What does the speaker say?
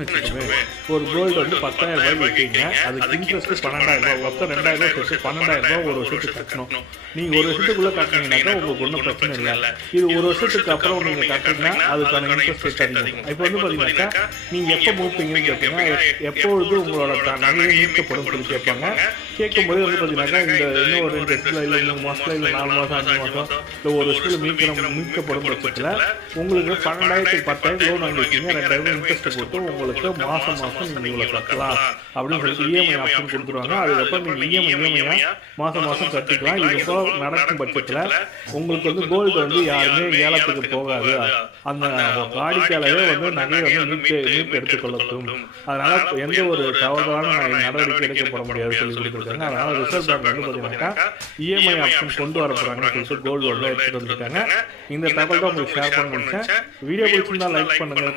வச்சுக்கோமே. ஒரு கோல்டு வந்து 10,000 வைக்கிறீங்க, அதுக்கு இன்ட்ரெஸ்ட் 12,000, மொத்தம் 2,000 சேர்த்து 12,000 ஒரு வருஷத்துக்கு கட்டணும். நீங்க ஒரு வருஷத்துக்குள்ள கட்டினீங்கன்னாக்கா உங்களுக்கு ஒன்றும் பிரச்சனை இல்லை. இது ஒரு வருஷத்துக்கு அப்புறம் நீங்க கட்டினீங்கன்னா அதுக்கான இன்ட்ரெஸ்ட் அதிகம். இப்போ வந்து பாத்தீங்கன்னாக்கா நீங்க எப்போ மூப்பீங்கன்னு கேட்டீங்கன்னா எப்பொழுது உங்களோட நகையை மீட்கப்படும் சொல்லி கேட்பாங்க. கேட்கும்போது வந்து பாத்தீங்கன்னாக்கா இந்த இன்னும் ஒரு 2 வருஷத்துல இல்லை 3 மாசத்துல இல்லை 4 மாசம் 5 மாசம் இல்லை ஒரு வருஷத்துல மீட்கப்படும் பட்சத்துல உங்களுக்கு 12,000க்கு 10,000 லோன் வாங்கிருக்கீங்க, 2,000 இன்ட்ரெஸ்ட் போட்டு உங்களுக்கு மாசம் நீங்க இவ்வளவு கட்டலாம் அப்படின்னு சொல்லிட்டு இஎம்ஐ ஆப்ஷன் கொடுத்துருவாங்க. அதுக்கப்புறம் நீங்க இஎம்ஐ மாசம் கட்டிக்கலாம். இது போல நடக்கும் பட்சத்துல உங்களுக்கு வந்து கோல்டு வந்து யாருமே ஏலத்துக்கு போகாது. அந்த வாடிக்கையாளரே வந்து நகையை வந்து மீட்டு எடுத்துக்கொள்ளட்டும். அதனால எந்த ஒரு தவறான நடவடிக்கை எடுக்கப்பட முடியாது சொல்லி கொடுத்துருக்காங்க. அதனால ரிசர்வ் பேங்க் வந்து பாத்தீங்கன்னா இஎம்ஐ ஆப்ஷன் கொண்டு வர போறாங்கன்னு சொல்லிட்டு கோல்டு வந்து எடுத்துட்டு வந்துருக்காங்க. இந்த தகவல் தான் உங்களுக்கு ஷேர் பண்ண முடிச்சேன். வீடியோ பிடிச்சிருந்தா லைக் பண்ணுங்க.